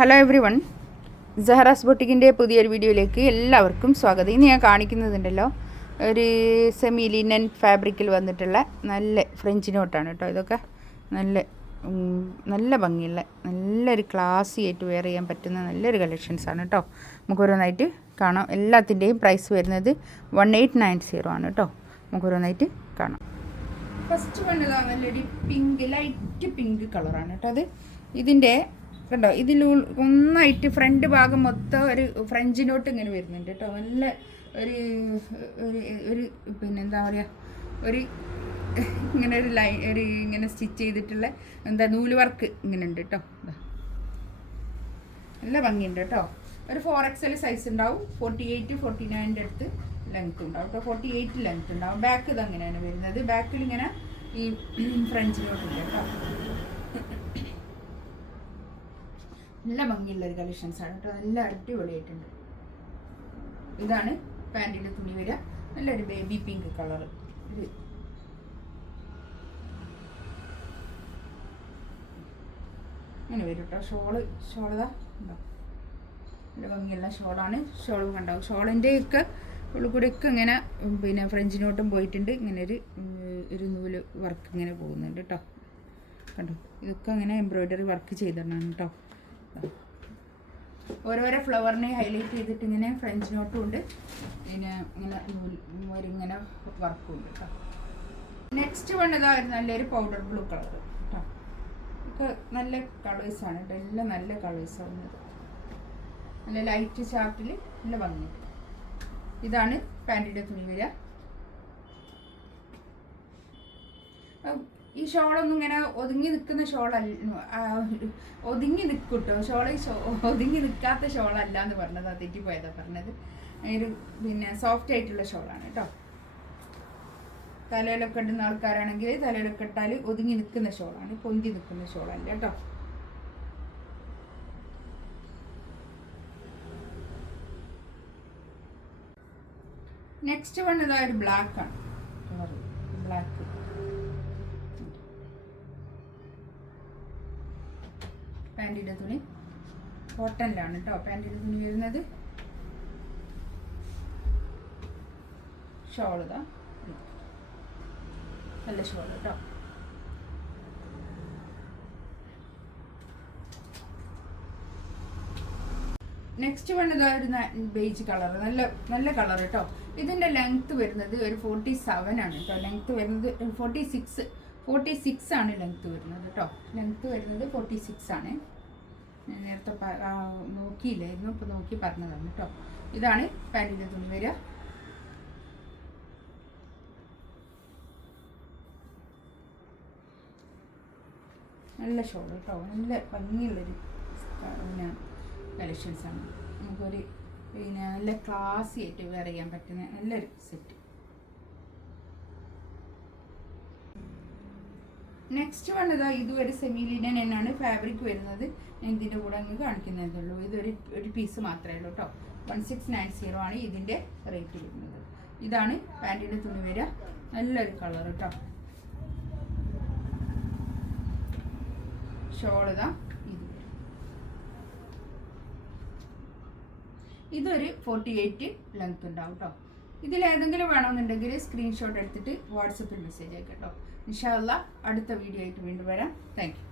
Hello every one, സഹറാസ് ബൊട്ടിക്കിൻ്റെ പുതിയൊരു വീഡിയോയിലേക്ക് എല്ലാവർക്കും സ്വാഗതം. ഇന്ന് ഞാൻ കാണിക്കുന്നതുണ്ടല്ലോ ഒരു സെമി ലിനൻ ഫാബ്രിക്കിൽ വന്നിട്ടുള്ള നല്ല ഫ്രഞ്ച് നോട്ടാണ് കേട്ടോ. ഇതൊക്കെ നല്ല ഭംഗിയുള്ള നല്ലൊരു ക്ലാസി ആയിട്ട് വെയർ ചെയ്യാൻ പറ്റുന്ന നല്ലൊരു കളക്ഷൻസാണ് കേട്ടോ. നമുക്ക് ഓരോന്നായിട്ട് കാണാം. എല്ലാത്തിൻ്റെയും പ്രൈസ് വരുന്നത് 1890 ആണ് കേട്ടോ. നമുക്ക് ഓരോന്നായിട്ട് കാണാം. ഫസ്റ്റ് വന്നതാണ് നല്ലൊരു പിങ്ക്, ലൈറ്റ് പിങ്ക് കളറാണ് കേട്ടോ. അത് ഇതിൻ്റെ കണ്ടോ, ഇതിൽ ഒന്നായിട്ട് ഫ്രണ്ട് ഭാഗം മൊത്തം ഒരു ഫ്രഞ്ച് നോട്ട് ഇങ്ങനെ വരുന്നുണ്ട് കേട്ടോ. നല്ല ഒരു ഒരു പിന്നെ എന്താ പറയുക, ഒരു ഇങ്ങനെ ഒരു ഒരു ഇങ്ങനെ സ്റ്റിച്ച് ചെയ്തിട്ടുള്ള എന്താ നൂല് വർക്ക് ഇങ്ങനെ ഉണ്ട് കേട്ടോ. നല്ല ഭംഗിയുണ്ട് കേട്ടോ. ഒരു 4XL സൈസ് ഉണ്ടാവും. 48, 49 അടുത്ത് ലെങ്ത് ഉണ്ടാവും കേട്ടോ. 48 ലെങ്ത് ഉണ്ടാവും. ബാക്ക് ഇത് അങ്ങനെയാണ് വരുന്നത്. ബാക്കിൽ ഇങ്ങനെ ഈ ഫ്രഞ്ച് നോട്ട് ഉണ്ട് കേട്ടോ. നല്ല ഭംഗിയുള്ളൊരു കളക്ഷൻസാണ് കേട്ടോ. നല്ല അടിപൊളിയായിട്ടുണ്ട്. ഇതാണ് പാൻറ്റിൻ്റെ തുണി വരിക. നല്ലൊരു ബേബി പിങ്ക് കളർ. ഒരു ഇങ്ങനെ വരും കേട്ടോ. ഷോളതാ ഉണ്ടോ, നല്ല ഭംഗിയുള്ള ഷോളാണ്. ഷോളും കണ്ടാവും. ഷോളിൻ്റെ ഒക്കെ ഉള്ളിൽ കൂടെ ഒക്കെ ഇങ്ങനെ പിന്നെ ഫ്രഞ്ച് നോട്ടും പോയിട്ടുണ്ട്. ഇങ്ങനെ ഒരു നൂല് വർക്ക് ഇങ്ങനെ പോകുന്നുണ്ട് കേട്ടോ. കണ്ടോ, ഇതൊക്കെ അങ്ങനെ എംബ്രോയ്ഡറി വർക്ക് ചെയ്തിട്ടാണ് കേട്ടോ. ഓരോരോ ഫ്ലവറിനെ ഹൈലൈറ്റ് ചെയ്തിട്ട് ഇങ്ങനെ ഫ്രഞ്ച് നോട്ടും ഉണ്ട്. പിന്നെ ഇങ്ങനെ ഇങ്ങനെ വർക്കും ഉണ്ട് കേട്ടോ. നെക്സ്റ്റ് വന്നതായിരുന്നു നല്ലൊരു പൗഡർ ബ്ലൂ കളർ കേട്ടോ. ഒക്കെ നല്ല കളേഴ്സാണ് കേട്ടോ. എല്ലാം നല്ല കളേഴ്സാണ്. നല്ല ലൈറ്റ് ചാർട്ടിൽ നല്ല ഭംഗിയുണ്ട്. ഇതാണ് പാൻറ്റിൻ്റെ തുണി വരിക. ഈ ഷോളൊന്നും ഇങ്ങനെ ഒതുങ്ങി നിൽക്കുന്ന ഷോളല്ല, ഒതുങ്ങി നിൽക്കും കേട്ടോ. ഒതുങ്ങി നിൽക്കാത്ത ഷോളല്ല എന്ന് പറഞ്ഞത്, തെറ്റിപ്പോയതാണ് പറഞ്ഞത്. ഒരു പിന്നെ സോഫ്റ്റ് ആയിട്ടുള്ള ഷോളാണ് കേട്ടോ. തലയിലൊക്കെ ഇടുന്ന ആൾക്കാരാണെങ്കിൽ തലയിലൊക്കെ ഇട്ടാൽ ഒതുങ്ങി നിൽക്കുന്ന ഷോളാണ്, പൊന്തി നിൽക്കുന്ന ഷോളല്ല കേട്ടോ. നെക്സ്റ്റ് വൺ ഇതാ ഒരു ബ്ലാക്കാണ്. ബ്ലാക്ക് പാൻറ്റിൻ്റെ തുണി കോട്ടണിലാണ് കേട്ടോ. പാൻറ്റിൻ്റെ തുണി വരുന്നത്. ഷോൾ ഇതാ നല്ല ഷോൾ കേട്ടോ. നെക്സ്റ്റ് വൺ ഇതാ ഒരു ബേജ് കളർ. നല്ല കളർ കേട്ടോ. ഇതിൻ്റെ ലെങ്ത്ത് വരുന്നത് ഒരു 47 ആണ് കേട്ടോ. ലെങ്ത്ത് വരുന്നത് 46 ആണ് ലെങ്ത്ത് വരുന്നത് കേട്ടോ. ലെങ്ത്ത് വരുന്നത് 46 ആണ്. ഞാൻ നേരത്തെ നോക്കിയില്ലായിരുന്നു, ഇപ്പോൾ നോക്കി പറഞ്ഞതാണ് കേട്ടോ. ഇതാണ് പാൻറ്റിൻ്റെ തുണി വരിക. നല്ല ഷോൾ കേട്ടോ. നല്ല ഭംഗിയുള്ളൊരു പിന്നെ കളക്ഷൻസാണ്. നമുക്കൊരു പിന്നെ നല്ല ക്ലാസി ആയിട്ട് വെയർ ചെയ്യാൻ പറ്റുന്ന നല്ലൊരു സെറ്റ്. നെക്സ്റ്റ് വന്നതാ ഇതൊരു സെമി ലിനൻ എന്നാണ് ഫാബ്രിക് വരുന്നത്. ഞാൻ ഇതിൻ്റെ കൂടെ അങ്ങ് കാണിക്കുന്നതേ. ഇതൊരു പീസ് മാത്രമേ ഉള്ളൂ കേട്ടോ. 1690 ആണ് ഇതിൻ്റെ റേറ്റ് വരുന്നത്. ഇതാണ് പാൻറ്റിൻ്റെ തുണി വരിക. നല്ലൊരു കളർ കേട്ടോ. ഷോളിതാ ഇതൊരു 48 ലെങ്ത് ഉണ്ടാവും കേട്ടോ. ഇതിലേതെങ്കിലും വേണമെന്നുണ്ടെങ്കിൽ സ്ക്രീൻഷോട്ട് എടുത്തിട്ട് വാട്സപ്പിൽ മെസ്സേജ് അയക്കാം കേട്ടോ. ഇൻഷാ അല്ലാഹ് അടുത്ത വീഡിയോ ആയിട്ട് വീണ്ടും വരാം. Thank you.